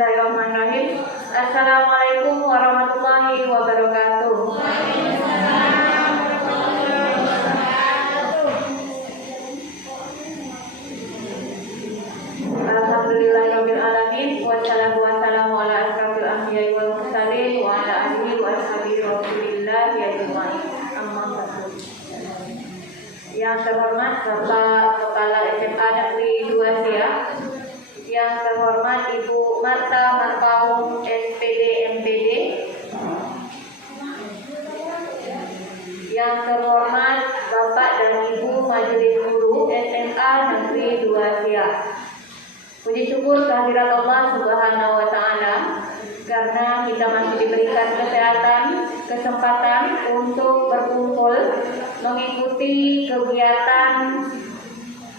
Bismillahirrahmanirrahim. Assalamualaikum warahmatullahi wabarakatuh. Alhamdulillahirabbil alamin wassalatu wassalamu ala asyrofil anbiya'i wal mursalin wa ala alihi wa ashabihi rasulillahi ajmain. Amma ba'du. Yang terhormat Bapak Kepala SMA Negeri 2 Siak, yang terhormat Ibu Marta Marpaung SPD MPD, yang terhormat Bapak dan Ibu Majelis Guru SMA Negeri 2 Siak. Puji syukur kehadirat Allah Subhanahu wa Ta'ala karena kita masih diberikan kesehatan, kesempatan untuk berkumpul mengikuti kegiatan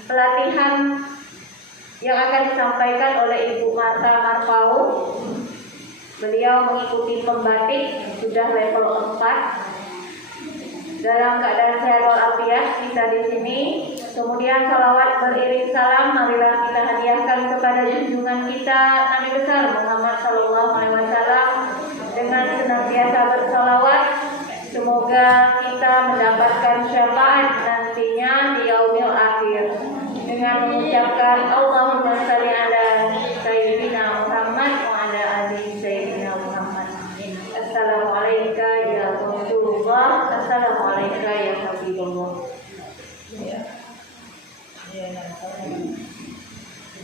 pelatihan yang akan disampaikan oleh Ibu Marta Marpaung. Beliau mengikuti pembatik sudah level 4. Dalam keadaan sehat walafiat kita di sini. Kemudian salawat beriring salam marilah kita hadiahkan kepada junjungan kita Nabi besar Muhammad Sallallahu Alaihi Wasallam dengan senantiasa bersalawat. Semoga kita mendapatkan syafaat nantinya di yaumil akhir dengan mengucapkan Allahumma shalli ala Sayyidina Muhammad wa ala ali Sayyidina Muhammad. Assalamualaikum ya Rasulullah, assalamualaikum ya Habibullah.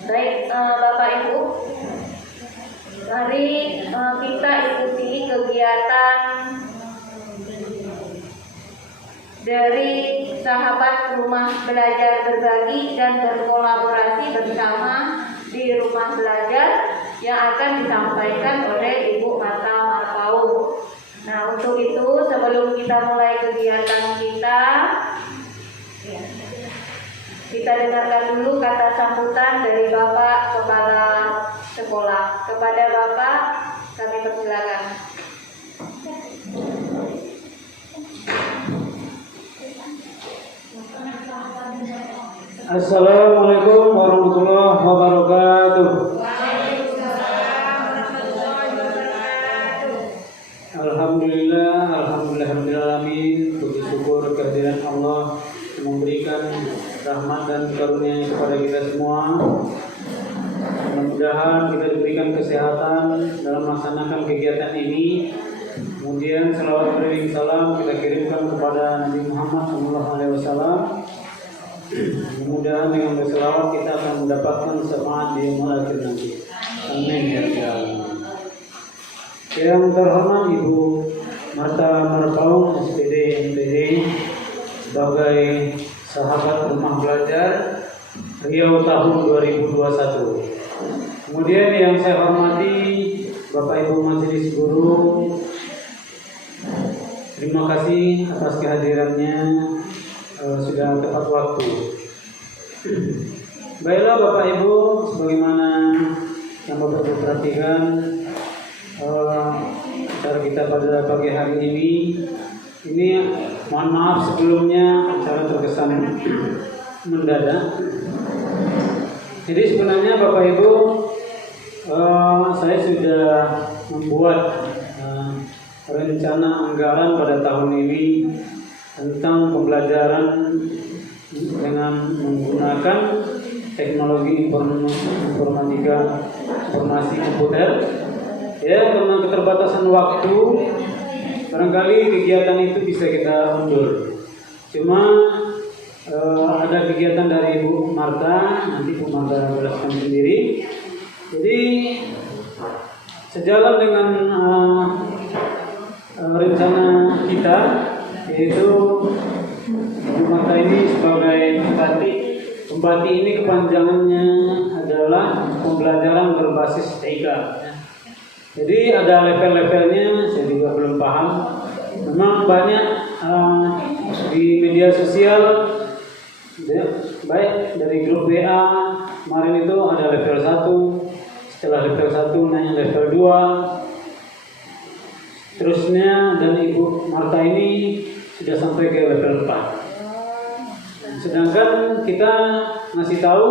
Baik, Bapak Ibu, mari kita ikuti kegiatan dari sahabat rumah belajar berbagi dan berkolaborasi bersama di rumah belajar yang akan disampaikan oleh Ibu Marta Marpaung. Nah, untuk itu sebelum kita mulai kegiatan kita dengarkan dulu kata sambutan dari Bapak Kepala Sekolah. Kepada Bapak kami persilakan. Assalamualaikum warahmatullahi wabarakatuh. Alhamdulillahirabbil alamin. Puji syukur kehadiran Allah memberikan rahmat dan karunia kepada kita semua. Mudah-mudahan kita diberikan kesehatan dalam melaksanakan kegiatan ini. Kemudian salawat beriring salam kita kirimkan kepada Nabi Muhammad SAW. Mudah-mudahan dengan berselawat kita akan mendapatkan syafaat di yaumul akhir nanti. Amin ya rabbal alamin. Yang terhormat Ibu Marta Marpaung SPD MPD sebagai sahabat rumah belajar Riau tahun 2021. Kemudian yang saya hormati Bapak Ibu Majelis Guru, terima kasih atas kehadirannya, sudah tepat waktu. Baiklah Bapak Ibu, sebagaimana yang Bapak Ibu perhatikan, acara kita pada pagi hari ini mohon maaf sebelumnya acara terkesan mendadak. Jadi sebenarnya Bapak Ibu, saya sudah membuat rencana anggaran pada tahun ini tentang pembelajaran dengan menggunakan teknologi informatika, informasi komputer. Ya, karena keterbatasan waktu, barangkali kegiatan itu bisa kita undur. Cuma ada kegiatan dari Ibu Marta, nanti Ibu Marta jelaskan sendiri. Jadi sejalan dengan rencana kita, yaitu Ibu Marta ini sebagai pembati ini kepanjangannya adalah pembelajaran berbasis TK. Jadi ada level-levelnya, saya juga belum paham. Memang banyak di media sosial, baik dari grup WA, kemarin itu ada level 1, setelah level 1 naik level 2, terusnya, dan Ibu Marta ini sudah sampai ke level 4. Sedangkan kita ngasih tahu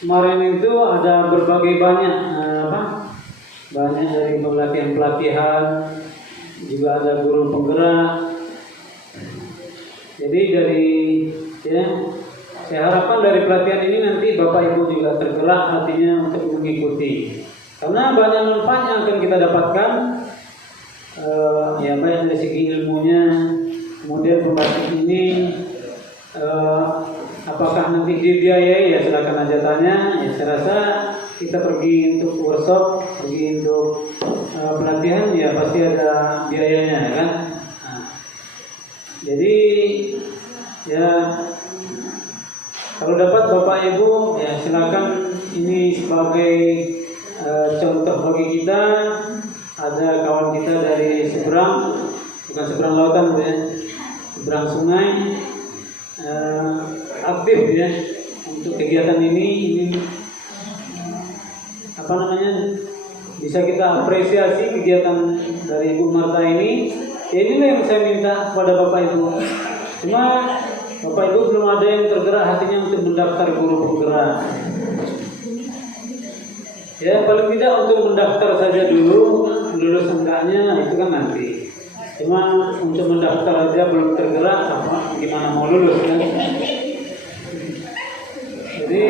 kemarin itu ada berbagai banyak banyak dari pelatihan-pelatihan, juga ada guru penggerak. Jadi saya harapkan dari pelatihan ini nanti Bapak Ibu juga tergerak hatinya untuk mengikuti. Karena banyak manfaat yang akan kita dapatkan, baik dari segi ilmunya, kemudian pembatik ini, apakah nanti dibiayai, ya silakan aja tanya. Ya saya rasa kita pergi untuk workshop, pergi untuk pelatihan, ya pasti ada biayanya, kan? Nah, jadi ya kalau dapat Bapak Ibu, ya silakan. Ini sebagai contoh bagi kita. Ada kawan kita dari seberang, bukan seberang lautan ya, seberang sungai, aktif ya untuk kegiatan ini bisa kita apresiasi kegiatan dari Ibu Marta ini. Inilah yang saya minta kepada Bapak Ibu. Cuma Bapak Ibu belum ada yang tergerak hatinya untuk mendaftar guru penggerak. Ya paling tidak untuk mendaftar saja dulu, lulus enggaknya itu kan nanti. Cuma untuk mendaftar aja belum tergerak, gimana mau lulus kan? Jadi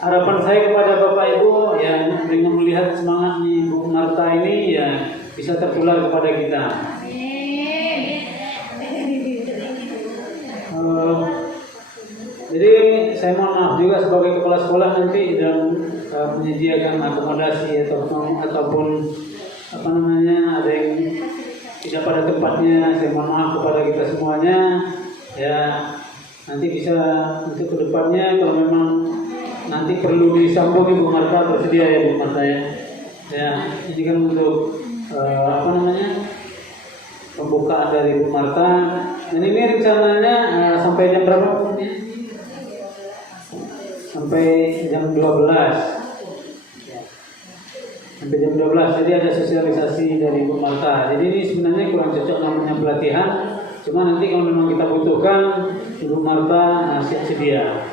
harapan saya kepada Bapak Ibu, ya dengan melihat semangatnya Ibu Marta ini, ya bisa tertular kepada kita. Jadi saya mohon maaf juga sebagai kepala sekolah nanti dalam menyediakan akomodasi ataupun ada yang tidak pada tempatnya. Saya mohon maaf kepada kita semuanya. Ya nanti bisa untuk kedepannya kalau memang nanti perlu disambung Ibu Marta, tersedia ya Ibu Marta ya. Ya ini kan untuk pembukaan dari Ibu Marta. Dan ini rencananya sampai jam berapa? Sampai jam 12. Sampai jam 12. Jadi ada sosialisasi dari Ibu Marta. Jadi ini sebenarnya kurang cocok namanya pelatihan. Cuma nanti kalau memang kita butuhkan, Ibu Marta siap sedia.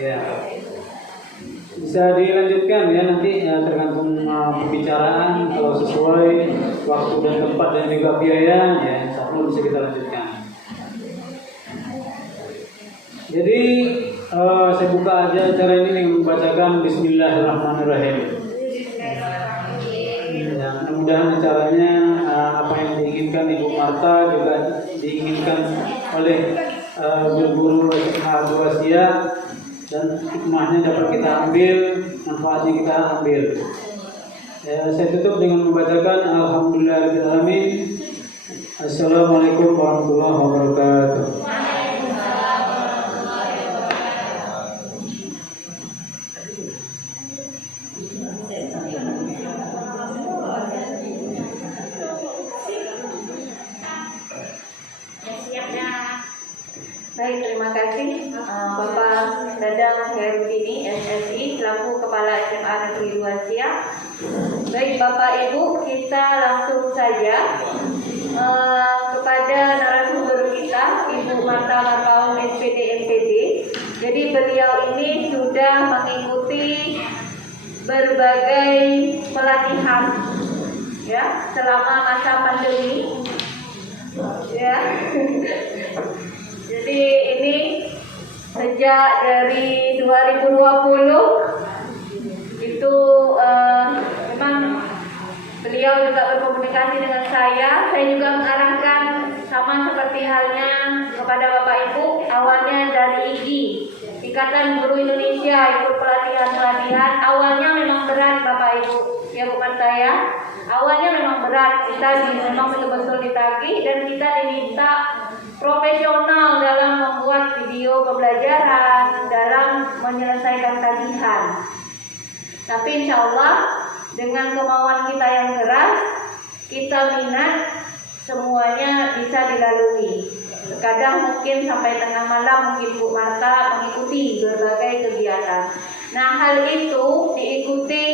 Ya. Bisa dilanjutkan ya nanti tergantung pembicaraan, kalau sesuai waktu dan tempat dan juga biaya, ya insya Allah bisa kita lanjutkan. Jadi saya buka aja acara ini dengan membacakan Bismillahirrahmanirrahim. Ya, mudah-mudahan acaranya apa yang diinginkan Ibu Marta juga diinginkan oleh guru-guru SMA Al-Wasiyah, dan hikmahnya dapat kita ambil, manfaatnya kita ambil. Saya tutup dengan membacakan Alhamdulillahirrahmanirrahim. Assalamualaikum warahmatullahi wabarakatuh. Baik, terima kasih Bapak Dadang Herudini SSI selaku Kepala SMA Negeri 2 Siak. Baik Bapak Ibu, kita langsung saja kepada narasumber kita, Ibu Marta Marpaung SPD MPD. Jadi beliau ini sudah mengikuti berbagai pelatihan ya selama masa pandemi ya. Jadi ini sejak dari 2020 itu memang beliau juga berkomunikasi dengan saya juga mengarahkan sama seperti halnya kepada Bapak Ibu. Awalnya dari IGI, Ikatan Guru Indonesia, ikut pelatihan-pelatihan. Awalnya memang berat Bapak Ibu, ya bukan saya. Awalnya memang berat, kita memang betul-betul ditagih dan kita diminta profesional dalam membuat video pembelajaran, dalam menyelesaikan tagihan. Tapi insya Allah dengan kemauan kita yang keras, kita minat, semuanya bisa dilalui. Kadang mungkin sampai tengah malam mungkin Bu Marta mengikuti berbagai kegiatan. Nah hal itu diikuti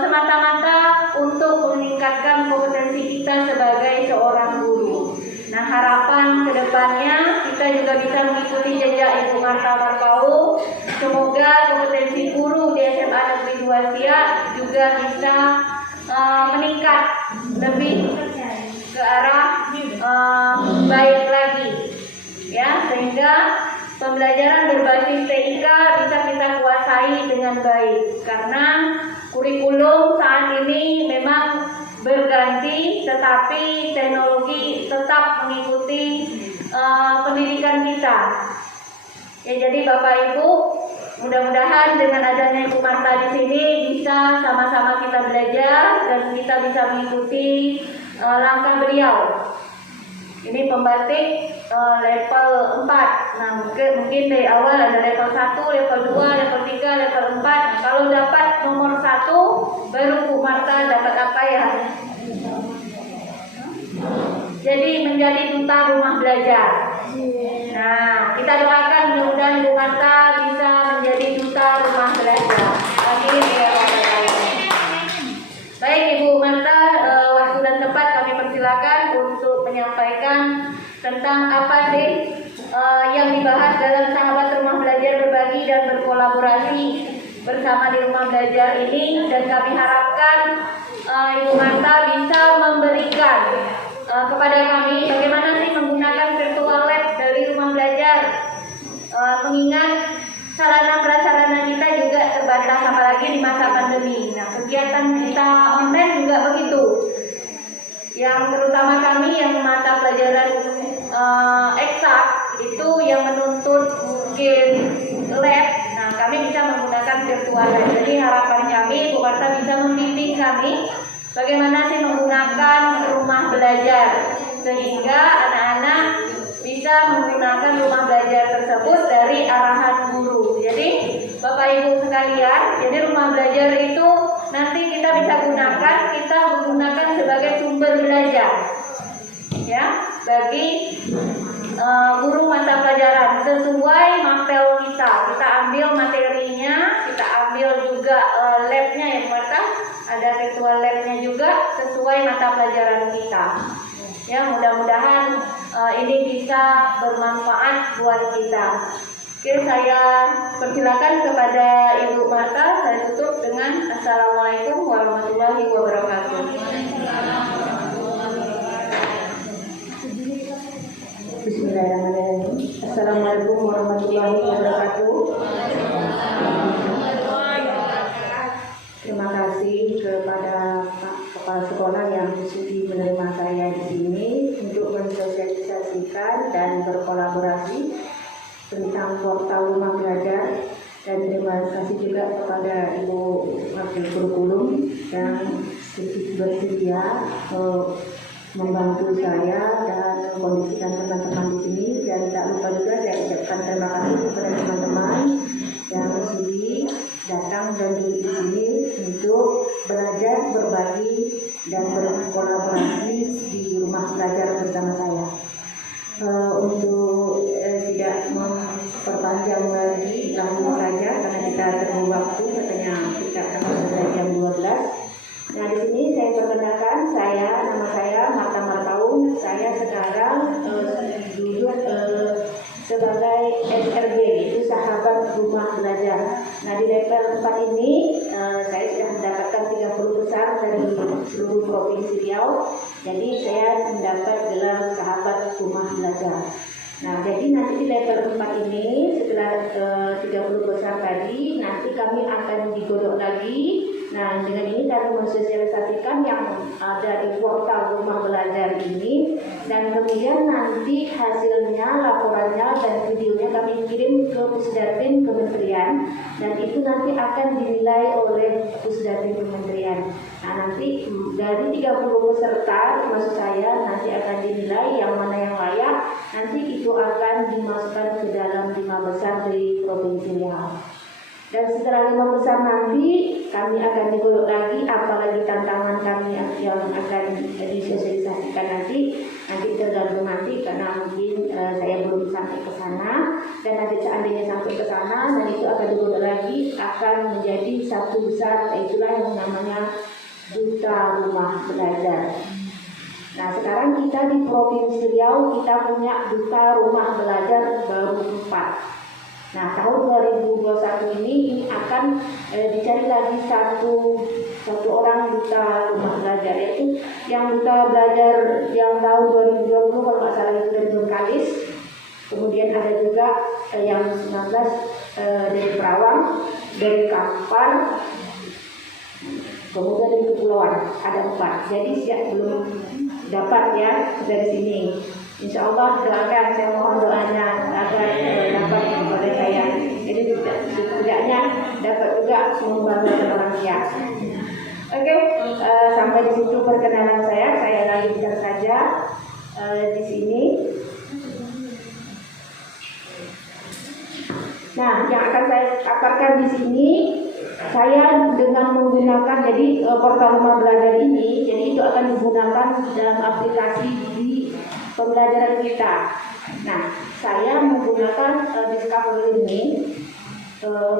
semata-mata untuk meningkatkan kompetensi kita sebagai seorang guru. Nah harapan kedepannya kita juga bisa mengikuti jejak Ibu Marta Marpaung semoga kompetensi guru di SMA Negeri 2 Siak juga bisa meningkat lebih ke arah baik lagi, ya, sehingga pembelajaran berbasis TIK bisa kita kuasai dengan baik, karena kurikulum saat ini memang berganti, tetapi teknologi tetap mengikuti pendidikan kita. Ya, jadi Bapak Ibu, mudah-mudahan dengan adanya Ibu Marta di sini bisa sama-sama kita belajar dan kita bisa mengikuti langkah beliau. Ini pembatik level 4. Nah, mungkin dari awal ada level 1, level 2, level 3, level 4. Kalau dapat nomor 1, baru Bu Marta dapat apa ya? Jadi menjadi duta rumah belajar. Nah, kita doakan mudah-mudahan Bu Marta bisa menjadi duta rumah belajar. Amin ya rabbal alamin. Baik Ibu Marta, waktu dan tempat kami persilakan untuk menyampaikan tentang apa sih yang dibahas dalam sahabat rumah belajar berbagi dan berkolaborasi bersama di rumah belajar ini, dan kami harapkan Ibu Marta bisa memberikan kepada kami bagaimana sih menggunakan virtual lab dari rumah belajar, mengingat sarana prasarana kita juga terbatas apalagi di masa pandemi. Nah, kegiatan kita online juga begitu. Yang terutama kami yang mata pelajaran eksak itu yang menuntut mungkin lab. Nah, kami bisa menggunakan virtual lab. Jadi harapan kami Bu Marta bisa membimbing kami bagaimana sih menggunakan rumah belajar sehingga anak-anak bisa menggunakan rumah belajar tersebut dari arahan guru. Jadi Bapak Ibu sekalian, jadi rumah belajar itu nanti kita bisa gunakan sebagai sumber belajar, ya, bagi guru mata pelajaran sesuai mapel kita. Kita ambil materinya, kita ambil juga labnya ya Marta, ada virtual labnya juga sesuai mata pelajaran kita. Ya, mudah-mudahan ini bisa bermanfaat buat kita. Oke, saya persilakan kepada Ibu Marta. Saya tutup dengan Assalamualaikum warahmatullahi wabarakatuh. Bismillahirrahmanirrahim. Assalamualaikum warahmatullahi wabarakatuh. Terima kasih kepada Pak Kepala Sekolah yang sudi menerima saya di sini untuk mensosialisasikan dan berkolaborasi tentang portal rumah belajar, dan terima kasih juga kepada Ibu Wakil Kurikulum yang bersedia membantu saya dan kondisikan teman-teman di sini. Dan tak lupa juga saya ucapkan terima kasih kepada teman-teman yang sudi datang dan duduk di sini untuk belajar, berbagi, dan berkolaborasi di rumah belajar bersama saya. Untuk tidak memperpanjang lagi, langsung saja karena kita terburu waktu, katanya kita akan selesai jam 12. Nah, di sini saya perkenalkan, nama saya Marta Martaun. Saya sekarang duduk sebagai SRB, itu sahabat rumah belajar. Nah, di level 4 ini saya sudah mendapatkan 30 besar dari seluruh provinsi Riau. Jadi saya mendapat gelar sahabat rumah belajar. Nah, jadi nanti di level 4 ini setelah 30 besar tadi, nanti kami akan digodok lagi. Nah, dengan ini kami mensosialisasikan yang ada di portal rumah belajar ini, dan kemudian nanti hasilnya, laporannya dan videonya kami kirim ke Pusdatin Kementerian, dan itu nanti akan dinilai oleh Pusdatin Kementerian. Nah, nanti dari 30 peserta, maksud saya nanti akan dinilai yang mana yang layak, nanti itu akan dimasukkan ke dalam 5 besar dari Provinsi Riau. Dan setelah 5 besar nanti kami akan digodok lagi, apalagi tantangan kami yang akan disosialisasikan nanti tergantung nanti, karena mungkin saya belum sampai ke sana, dan nanti seandainya sampai ke sana, dan itu akan digodok lagi, akan menjadi 1 besar, itulah yang namanya duta rumah belajar. Nah, sekarang kita di Provinsi Riau kita punya duta rumah belajar baru 4. Nah, tahun 2021 ini akan dicari lagi satu orang duta rumah belajar, yaitu yang duta belajar yang tahun 2020 kalau nggak salah itu dari Bengkalis. Kemudian ada juga yang 19 dari Perawang, dari Kampar, kemudian dari Kepulauan, ada 4. Jadi belum dapat ya dari sini. Insya Allah doakan, saya mohon doanya agar dapat kepada saya. Jadi setidaknya dapat juga membanggakan orang tua. Oke, sampai di situ perkenalan saya. Saya lanjutkan saja di sini. Nah, yang akan saya paparkan di sini, saya dengan menggunakan portal rumah belajar ini, jadi itu akan digunakan dalam aplikasi di pembelajaran kita. Nah, saya menggunakan Discovery ini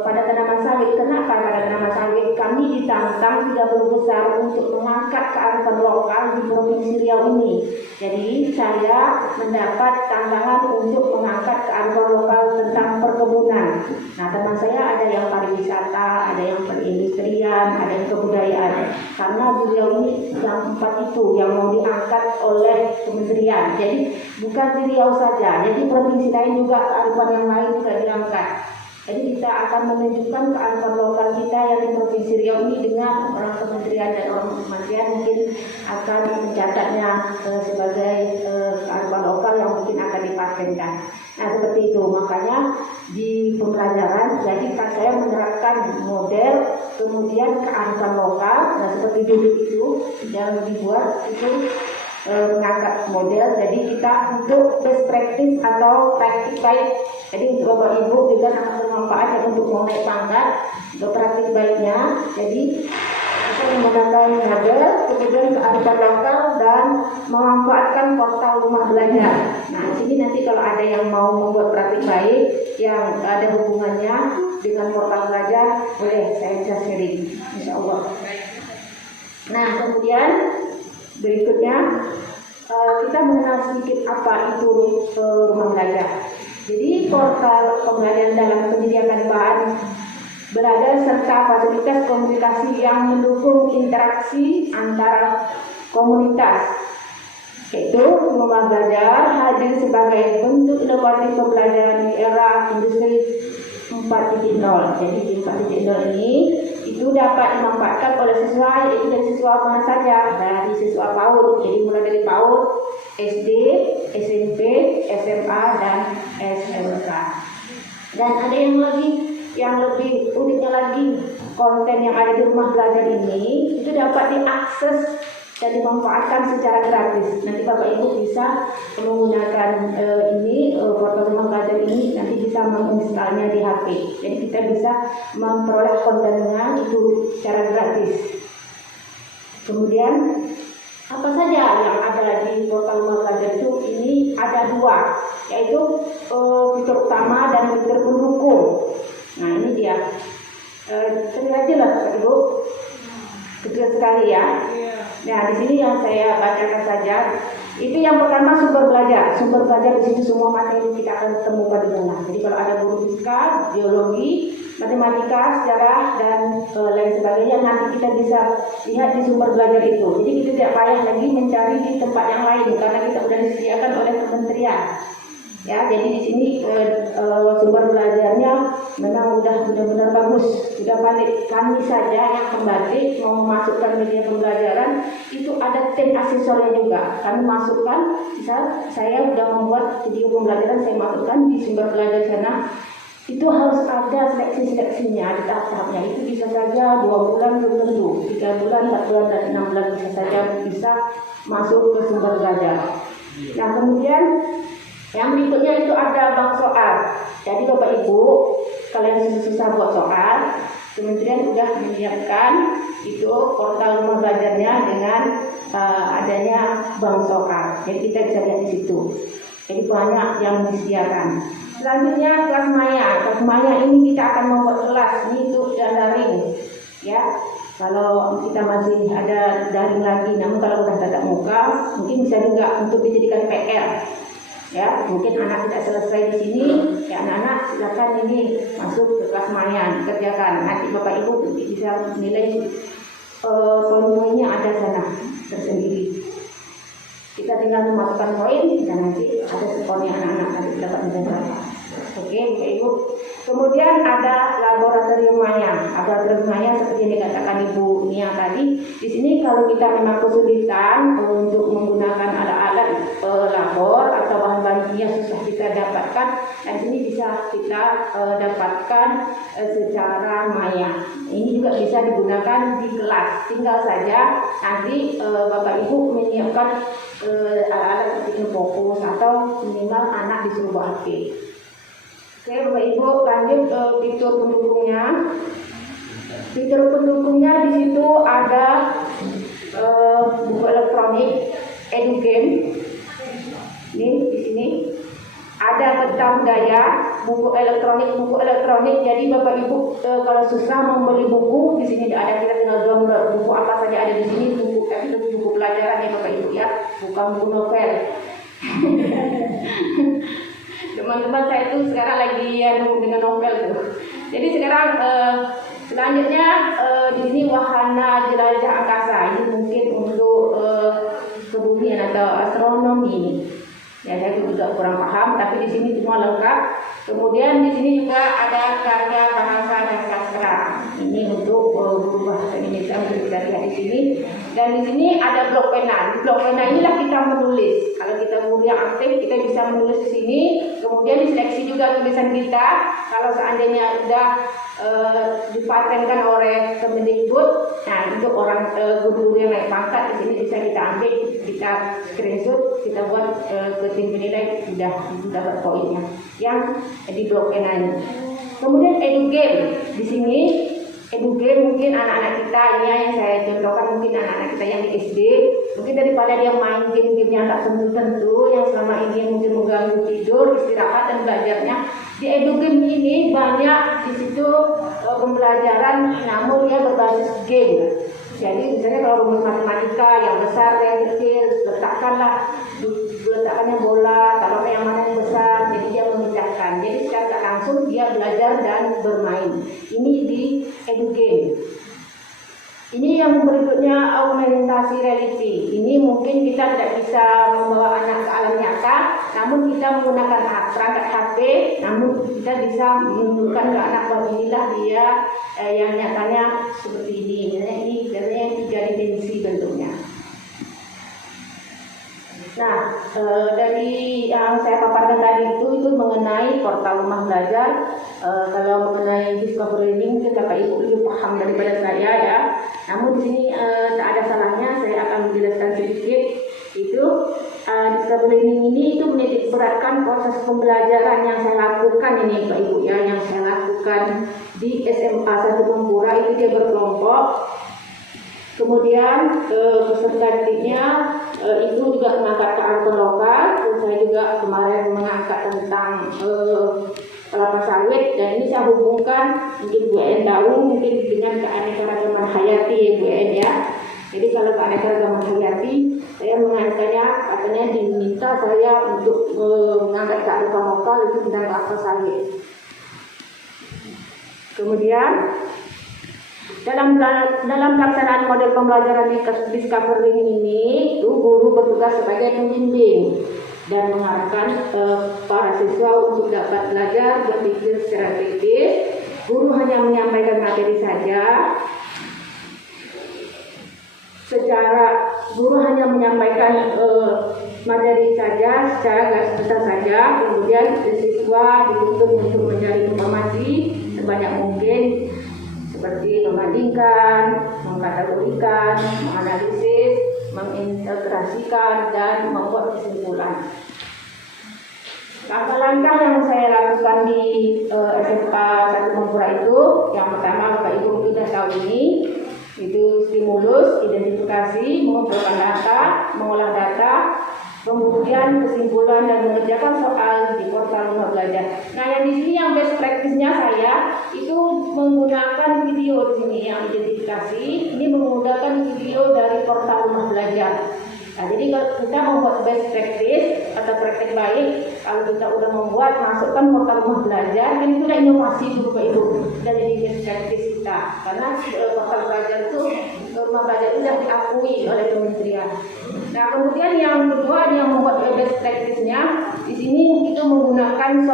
pada tanaman sawit. Kenapa pada tanaman sawit? Kami ditantang 30 besar untuk mengangkat kearifan lokal di Provinsi Riau ini. Jadi saya mendapat tantangan untuk mengangkat kearifan lokal tentang perkebunan. Nah, teman saya ada yang pariwisata, ada yang perindustrian, ada yang kebudayaan. Karena di Riau ini yang 4 itu yang mau diangkat oleh kementerian. Jadi bukan di Riau saja, jadi provinsi lain juga kearifan yang lain juga diangkat. Jadi kita akan menunjukkan kearifan lokal kita yang di Provinsi Riau ini dengan orang kementerian dan orang kementerian mungkin akan mencatatnya sebagai kearifan lokal yang mungkin akan dipatenkan. Nah, seperti itu. Makanya di pembelajaran jadi saya menerapkan model kemudian kearifan lokal. Nah, seperti dulu itu yang dibuat itu mengangkat model. Jadi kita untuk best practice atau praktik baik. Jadi untuk Bapak Ibu juga akan bermanfaat untuk mau naik pangkat, untuk praktik baiknya. Jadi kita menggunakan model, kemudian kearifan lokal dan memanfaatkan portal rumah belajar. Nah, di sini nanti kalau ada yang mau membuat praktik baik yang ada hubungannya dengan portal belajar, boleh saya bisa sharing, insya Allah. Nah, kemudian berikutnya kita mengenal sedikit apa itu rumah belajar. Jadi portal pembelajaran dalam penyediakan bahan berada serta fasilitas komunikasi yang mendukung interaksi antara komunitas. Yaitu rumah belajar hadir sebagai bentuk inovatif pembelajaran di era industri 4.0. Jadi di 4.0 ini itu dapat dimanfaatkan oleh siswa, yaitu dari siswa mana saja, dari siswa PAUD, jadi mulai dari PAUD, SD, SMP, SMA, dan SMK. Dan ada yang lebih uniknya lagi, konten yang ada di rumah belajar ini itu dapat diakses dan dimanfaatkan secara gratis. Nanti Bapak Ibu bisa menggunakan portal rumah belajar ini, nanti bisa menginstalnya di HP. Jadi kita bisa memperoleh kontennya itu secara gratis. Kemudian apa saja yang ada di portal rumah belajar itu? Ini ada 2, yaitu fitur utama dan fitur pendukung. Nah, ini dia. Sekali aja lah Bapak Ibu. Kecil sekali ya. Nah, di sini yang saya bacakan saja. Itu yang pertama sumber belajar. Sumber belajar di sini semua materi kita akan temukan di sana. Jadi kalau ada guru fisika, biologi, matematika, sejarah dan lain sebagainya, nanti kita bisa lihat di sumber belajar itu. Jadi kita tidak payah lagi mencari di tempat yang lain karena kita sudah disediakan oleh kementerian. Ya, jadi di sini sumber belajarnya memang udah benar-benar bagus, sudah balik. Kami saja yang membatik mau memasukkan media pembelajaran itu ada tim asesornya juga. Kami masukkan, misal saya sudah membuat video pembelajaran, saya masukkan di sumber belajar sana. Itu harus ada seleksi-seleksinya, ada tahap-tahapnya. Itu bisa saja 2 bulan belum tentu, 3 bulan, 4 bulan, dan 6 bulan bisa masuk ke sumber belajar. Nah, kemudian yang berikutnya itu ada bank soal. Jadi Bapak Ibu, kalian susah buat soal, kementerian sudah menyiapkan itu portal rumah belajarnya dengan adanya bank soal. Jadi kita bisa lihat di situ. Jadi banyak yang disediakan. Selanjutnya kelas maya. Kelas maya ini kita akan membuat kelas ini untuk daring, ya. Kalau kita masih ada daring lagi, namun kalau sudah tatap muka, mungkin bisa juga untuk dijadikan PR. Ya, mungkin anak tidak selesai di sini, ya anak-anak silakan ini masuk ke kelas maya, kerjakan. Nanti Bapak Ibu bisa nilai poin-poinnya ada sana tersendiri. Kita tinggal memasukkan poin dan nanti ada skornya anak-anak nanti dapat nilai berapa. Oke, Bapak Ibu. Kemudian ada laboratorium maya. Laboratorium maya seperti yang dikatakan Ibu Nia tadi. Di sini kalau kita memang kesulitan untuk menggunakan alat-alat labor atau bahan-bahan yang susah kita dapatkan, dan sini bisa kita dapatkan secara maya. Ini juga bisa digunakan di kelas. Tinggal saja nanti Bapak Ibu menyiapkan alat-alat seperti fokus atau minimal anak disuruh buat HP. Oke, Bapak Ibu, lanjut ke fitur pendukungnya. Fitur pendukungnya di situ ada buku elektronik, EduGame. Ini di sini ada peta budaya, buku elektronik. Jadi Bapak Ibu kalau susah membeli buku, di sini ada, kita tinggal download buku apa saja ada di sini, buku pelajaran ya Bapak Ibu ya, bukan buku novel. Teman-teman saya itu sekarang lagi dengan novel tuh. Jadi sekarang selanjutnya di sini wahana jelajah angkasa. Ini mungkin untuk kebumian atau astronomi. Ya, saya juga kurang paham, tapi di sini semua lengkap. Kemudian di sini juga ada karya bahasa dan sastra. Ini untuk guru bahasa Indonesia untuk kita lihat di sini. Dan di sini ada blok pena. Di blok pena inilah kita menulis. Kalau kita guru yang aktif, kita bisa menulis di sini. Kemudian diseleksi juga tulisan kita. Kalau seandainya sudah dipatenkan oleh Kemendikbud, nah untuk orang guru yang naik pangkat di sini bisa kita ambil, kita screenshot, kita buat ke tim penilai, sudah dapat poinnya yang di blok pena ini. Kemudian EduGame di sini. EduGame mungkin anak-anak kita ini yang saya contohkan, mungkin anak-anak kita yang di SD, mungkin daripada dia main game-game yang tak tentu-tentu, yang selama ini mungkin mengganggu tidur, istirahat dan belajarnya, di EduGame ini banyak di situ pembelajaran, namun dia berbasis game. Jadi misalnya kalau rumus matematika yang besar, yang kecil, letakkannya bola, taruh yang mana yang besar, jadi dia memecahkan. Jadi secara langsung dia belajar dan bermain. Ini di EduGame. Ini yang berikutnya augmentasi reality. Ini mungkin kita tidak bisa membawa anak ke alam nyata, namun kita menggunakan perangkat HP, namun kita bisa menunjukkan ke anak bahwa inilah dia yang nyatanya seperti ini. Ini biasanya 3 dimensi bentuknya. Nah, dari yang saya paparkan tadi itu mengenai portal rumah belajar. Kalau mengenai discovery learning, mungkin Bapak Ibu lebih paham daripada saya ya. Namun di sini tak ada salahnya saya akan menjelaskan sedikit. Itu discovery learning ini itu menitik beratkan proses pembelajaran yang saya lakukan ini Pak Ibu ya, yang saya lakukan di SMA 1 Pempura itu dia berkelompok. Kemudian peserta didiknya itu juga mengangkat kearifan lokal. Saya juga kemarin mengangkat tentang kelapa sawit, dan ini saya hubungkan mungkin Bu En tahu mungkin dengan keanekaragaman hayati ya Bu En ya. Jadi kalau keanekaragaman hayati, saya mengangkatnya, katanya diminta saya untuk mengangkat kearifan lokal itu tentang kelapa sawit. Kemudian dalam pelaksanaan model pembelajaran di discovery ini, itu guru bertugas sebagai pembimbing dan mengarahkan para siswa untuk dapat belajar berpikir secara kritis. Guru hanya menyampaikan materi saja. Guru hanya menyampaikan materi saja secara garis besar saja. Kemudian siswa dituntut untuk mencari informasi sebanyak mungkin, seperti membandingkan, mengkategorikan, menganalisis, mengintegrasikan, dan membuat kesimpulan. Langkah-langkah yang saya lakukan di SMA 1 Pempura itu, yang pertama Bapak Ibu sudah tahu ini, itu stimulus, identifikasi, mengumpulkan data, mengolah data, kemudian kesimpulan dan mengerjakan soal di portal rumah belajar. Nah, yang di sini yang best practice-nya saya itu menggunakan video di sini yang identifikasi. Ini menggunakan video dari portal rumah belajar. Nah, jadi kalau kita membuat best practice atau praktek baik, kalau kita udah membuat masukkan portal rumah belajar, kan itu udah inovasi itu Bapak Ibu, udah jadi best practice kita. Karena portal belajar itu rumah belajar itu sudah diakui oleh kementerian. Nah kemudian yang kedua yang membuat best practice-nya di sini itu menggunakan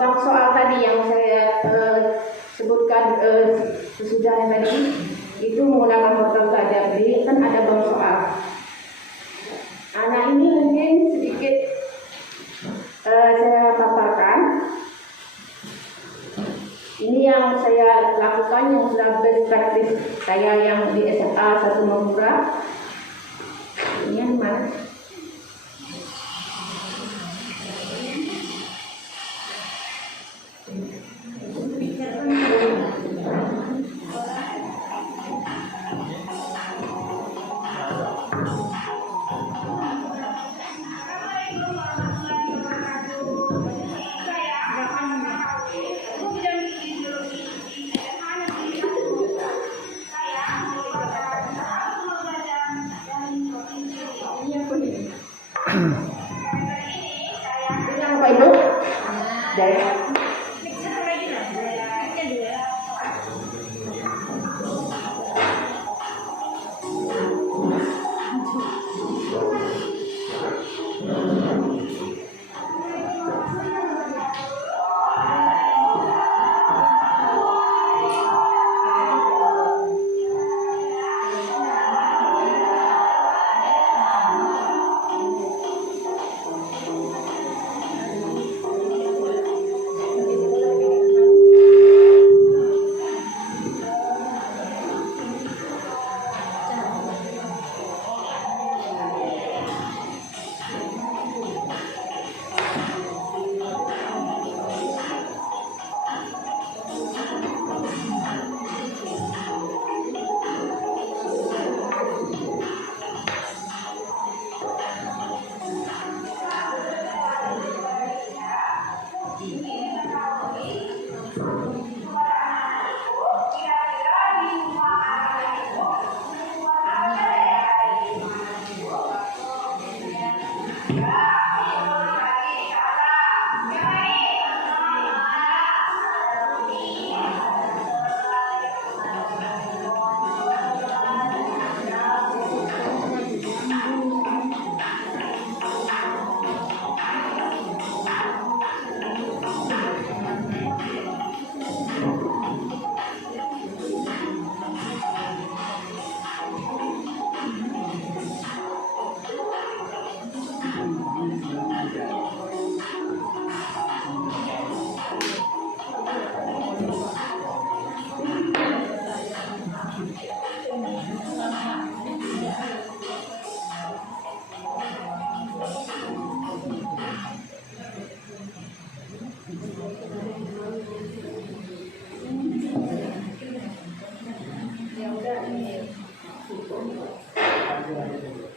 bank soal tadi yang saya sebutkan sesudah tadi, itu menggunakan portal belajar. Jadi kan ada bank soal. Nah ini mungkin sedikit saya paparkan. Ini yang saya lakukan yang sudah best practice saya yang di SMA 1 Mapura. Ini yang mana? Bapak Ibu, dari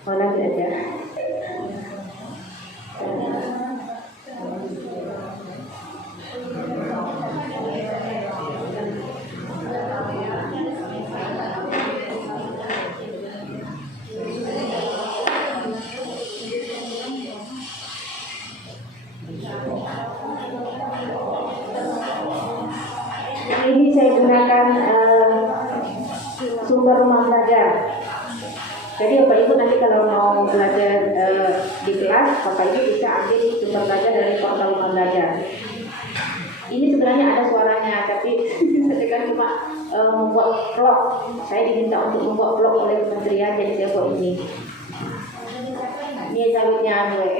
lagi aja. Ini saya gunakan sumber rumah belajar. Jadi Bapak Ibu nanti kalau mau belajar di kelas, Bapak Ibu bisa ambil sumber belajar dari portal rumah belajar. Ini sebenarnya ada suaranya, tapi saya kan cuma membuat vlog. Saya diminta untuk membuat vlog oleh kementerian, jadi saya buat ini. Ini sawitnya gue.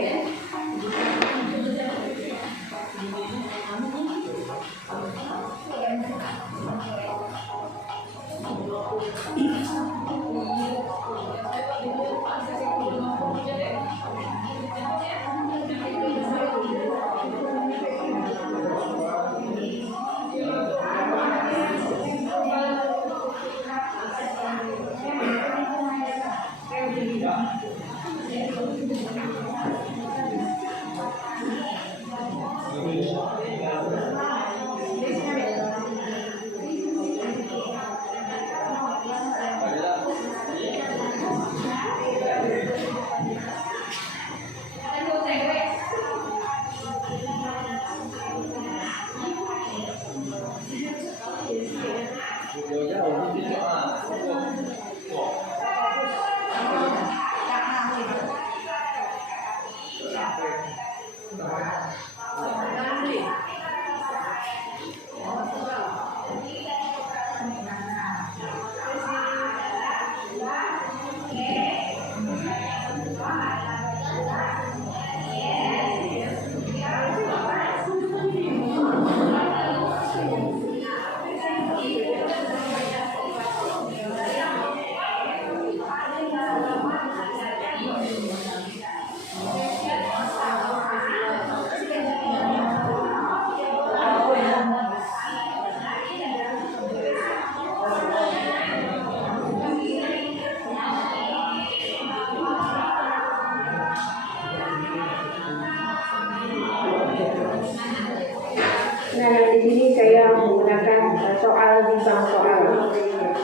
soal di bank soal.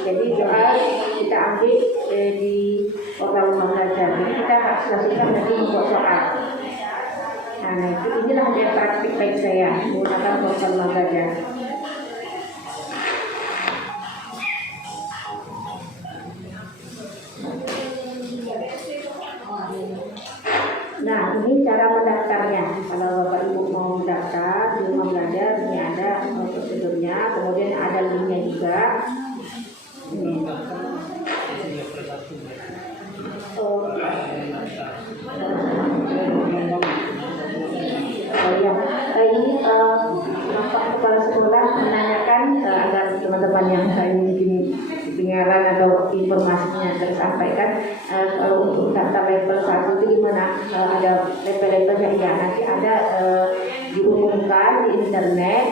Jadi soal kita ambil di portal rumah belajar. Jadi kita susah-susah nanti membuat soal. Nah itu inilah dia praktik baik saya menggunakan portal rumah belajar. Nah ini cara mendaftarnya. Kalau Bapak Ibu mau mendaftar di rumah belajar, ini ada prosedurnya, kemudian ada linknya juga. Ini. Ini Bapak Kepala Sekolah menanyakan agar teman-teman yang ini ketinggalan atau informasinya tersampaikan, kalau untuk daftar level 1 itu gimana? Ada level-levelnya ya, nanti ada diumumkan di internet.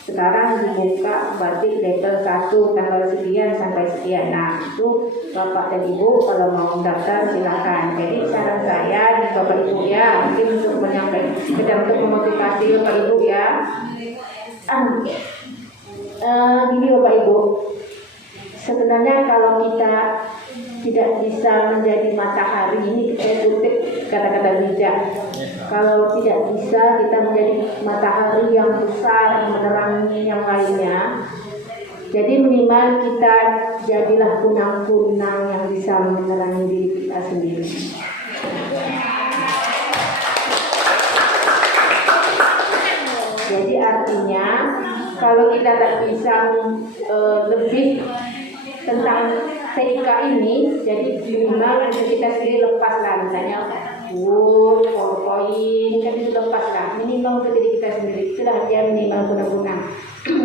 Sekarang dibuka berarti level 1 tanggal sekian sampai sekian. Nah itu Bapak dan Ibu kalau mau daftar silakan. Jadi saran saya di Bapak Ibu ya, mungkin untuk menyampaikan sekedar untuk memotivasi Bapak Ibu ya. Gini Bapak Ibu, sebenarnya kalau kita tidak bisa menjadi matahari, ini saya kutip kata-kata bijak. Kalau tidak bisa kita menjadi matahari yang besar menerangi yang lainnya, jadi minimal kita jadilah kunang-kunang yang bisa menerangi diri kita sendiri. Jadi artinya kalau kita tak bisa lebih tentang TIK ini, jadi minimal kita sendiri lepaslah, misalnya Word, PowerPoint, kan itu lepaslah minimal untuk diri kita sendiri, itulah dia minimal guna-guna.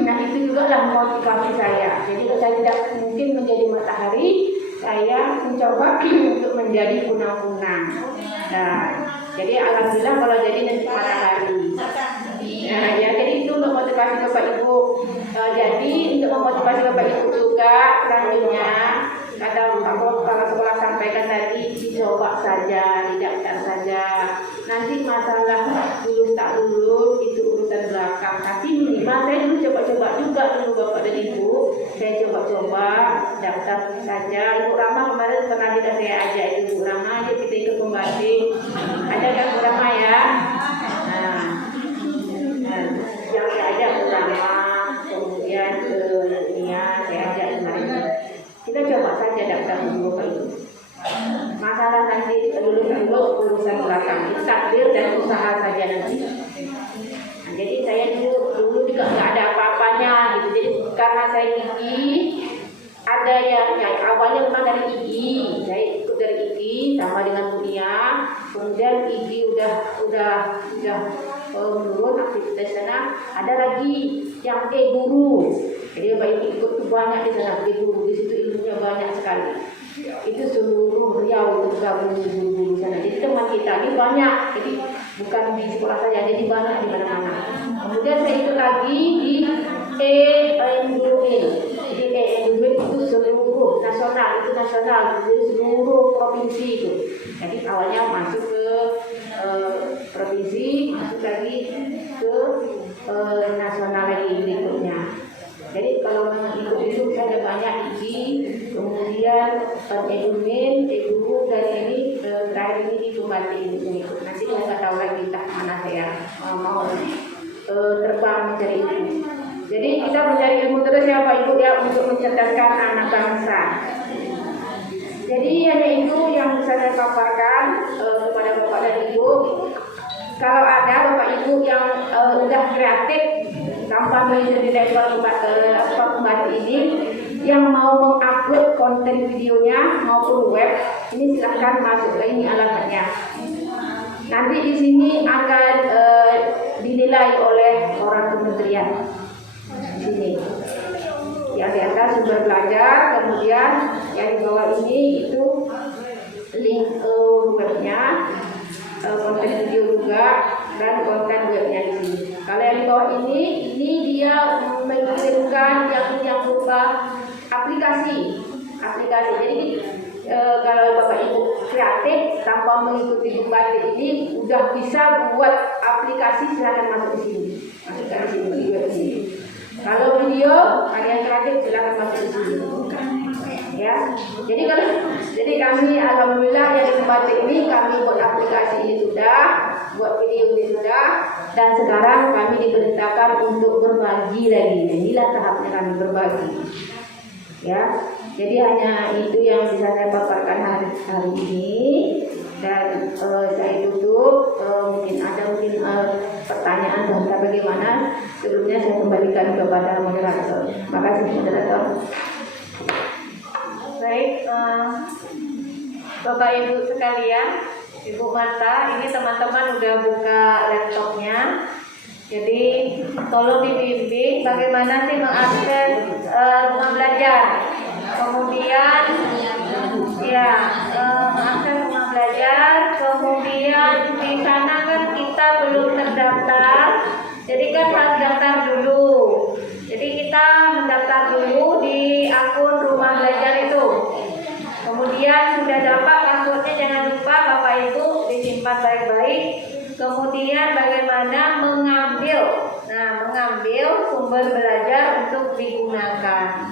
Nah itu juga lah motivasi saya. Jadi kalau saya tidak mungkin menjadi matahari, saya mencoba untuk menjadi kunang-kunang. Nah jadi alhamdulillah kalau jadi nanti matahari. Nah ya, jadi itu untuk motivasi Bapak Ibu. Jadi untuk memotivasi Bapak Ibu juga selanjutnya, kata Kepala Sekolah sampaikan tadi, dicoba saja, didaftar saja. Nanti masalah lulus tak lulus itu urusan belakang. Tapi minimal saya dulu coba-coba juga dulu Bapak dan Ibu. Saya coba-coba daftar saja. Ibu Rama kemarin pernah juga saya ajak Ibu Rama, ayo kita ikut pembatik. Ada kan Ibu Rama ya? Nah, yang saya ajak Ibu Rama, kemudian saya ajak kemarin. Kita coba saja daftar dulu Bapak Ibu. Masalah nanti lulus urusan belakang, itu takdir dan usaha saja nanti. Nah, jadi saya dulu juga nggak ada apa-apanya gitu. Jadi karena saya gigi, ada yang awalnya memang dari gigi, saya ikut dari gigi sama dengan Bunia. Kemudian gigi udah menurun aktivitas sana. Ada lagi yang guru. Jadi Bapak Ibu ikut banyak di sana guru, di situ ilmunya banyak sekali. Itu seluruh Riau itu gabung guru-guru sana. Jadi teman kita ini banyak. Jadi bukan di sekolah saja, jadi banyak di mana-mana. Kemudian saya ikut lagi di ENDUIN. Jadi ENDUIN itu seluruh nasional, jadi seluruh provinsi itu. Jadi awalnya masuk ke provinsi, masuk lagi ke nasional lagi berikutnya. Jadi kalau ikut itu ada banyak igi, kemudian edumin, eduru dan ini terakhir ini dikembali ikut. Nanti saya nggak tahu lagi entah mana saya mau terbang mencari ilmu. Jadi kita mencari ilmu terus ya Pak Ibu ya, untuk mencerdaskan anak bangsa. Jadi hanya itu yang bisa saya paparkan kepada Bapak dan Ibu. Kalau ada Bapak Ibu yang udah kreatif tanpa menjadi level pembatik ini, yang mau mengupload konten videonya maupun web, ini silahkan masuk ke ini alamatnya. Nanti di sini akan dinilai oleh orang kementerian. Di sini yang di atas sumber belajar, kemudian yang di bawah ini itu link webnya, konten video juga, dan konten webnya di sini. Kalau yang di bawah ini dia mengirimkan yang berupa aplikasi. Jadi kalau Bapak Ibu kreatif tanpa mengikuti pembatik ini udah bisa buat aplikasi, silakan masuk di sini. Masukkan di sini di web ini. Kalau video kalian ya. Jadi kami alhamdulillah yang di Batik ini kami buat aplikasi ini sudah, buat video ini sudah, dan sekarang kami diperintahkan untuk berbagi lagi. Inilah tahapnya kami berbagi. Ya, jadi hanya itu yang bisa saya paparkan hari ini, dan saya tutup. Mungkin ada pertanyaan tentang bagaimana. Sebelumnya saya kembalikan kepada moderator. Terima kasih moderator. Baik, Bapak Ibu sekalian, Ibu Marta, ini teman-teman udah buka laptopnya. Jadi tolong dibimbing bagaimana sih mengakses rumah belajar. Kemudian ya mengakses rumah belajar. Kemudian di sana kan kita belum terdaftar. Jadi kan harus daftar dulu. Jadi kita mendaftar dulu di akun rumah belajar itu. Kemudian sudah dapat passwordnya, jangan lupa Bapak Ibu disimpan baik-baik. Kemudian bagaimana mengambil sumber belajar untuk digunakan.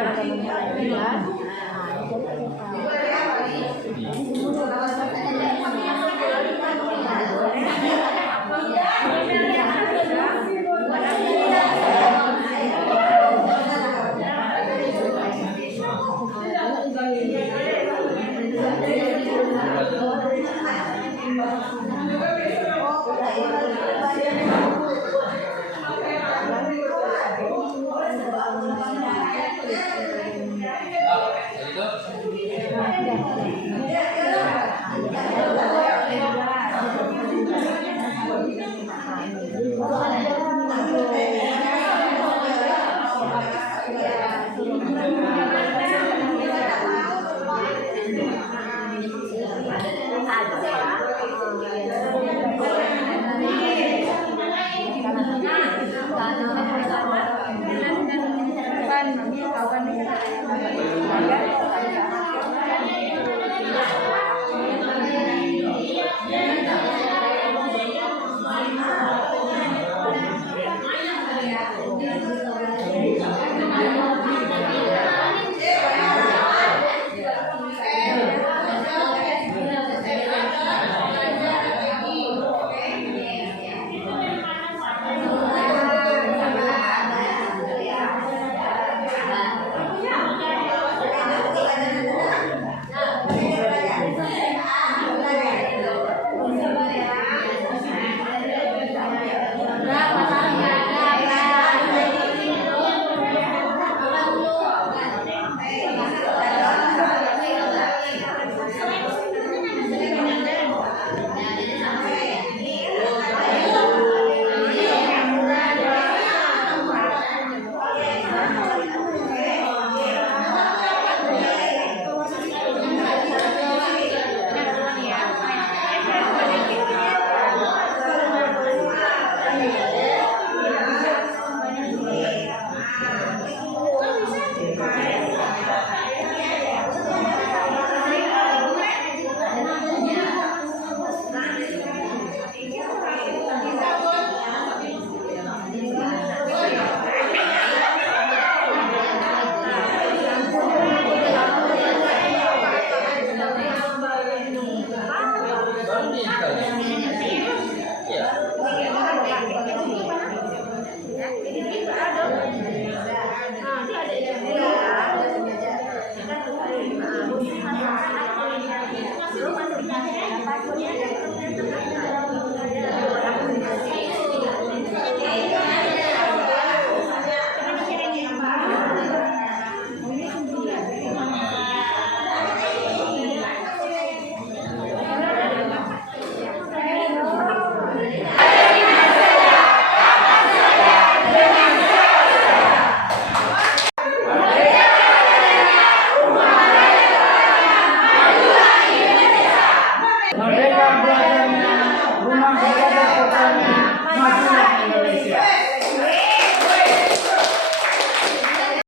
Kita akan memulai